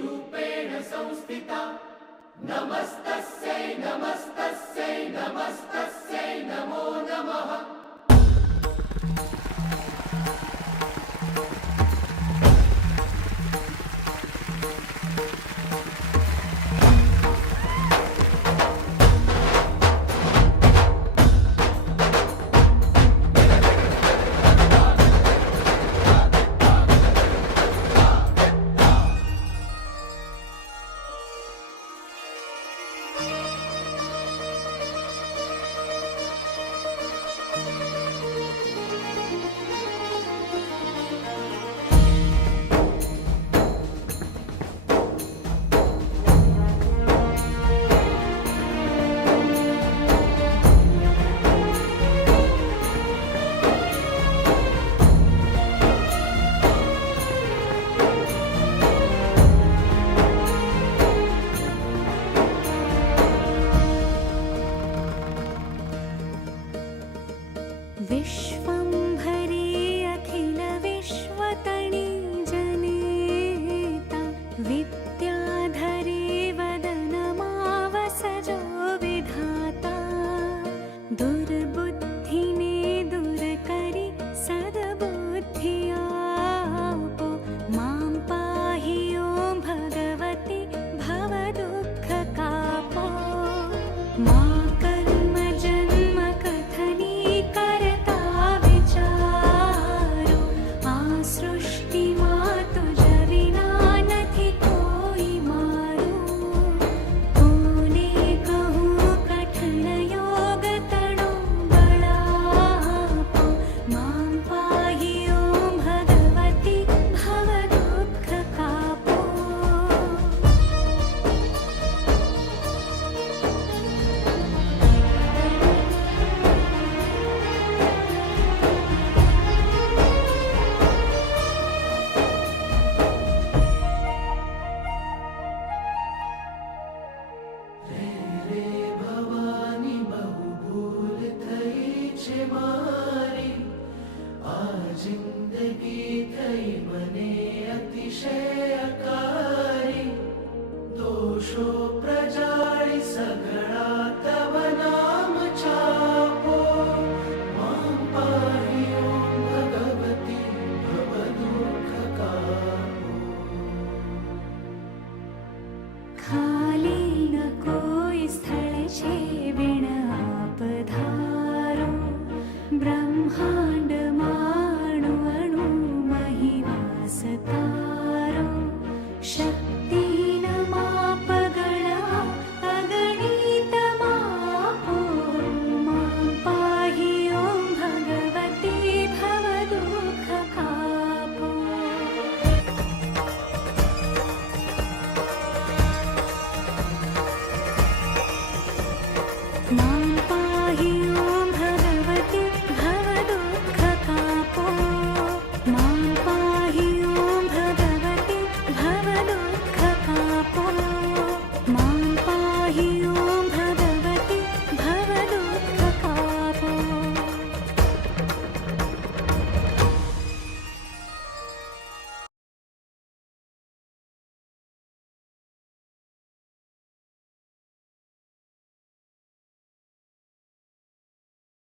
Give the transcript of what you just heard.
रूपेण संस्थिता नमस्तस्यै नमस्तस्यै नमस्तस्यै नमो नमः। विश्वंभरी अखिल विश्वतणी जनेता विद्याधरी वदनमावसजो विधाता दुर्बुद्धिने दूर करि सद्बुद्धियापो मां पाहि ॐ भगवति भवदुःखकापो मा कर्म जन्म कथनी करता विचारो आ सृष्टि मातु जविना नथी कोई मारो कोने कहूँ कठिन योग तणो बळापो मां पाहि ॐ भगवति भवदुःखकापो रे भवानी बहु भूल थई छे मारी आ जिंदगी थई मने अतिशयकारी दोषो प्रजाळी सगळा तव नाम छापो मां पाहि ॐ भगवती भवदुःखकापो खाली न कोई स्थल छे विण आप धारो ब्रह्मांड माणु अणु महिमा सतारो शक्ति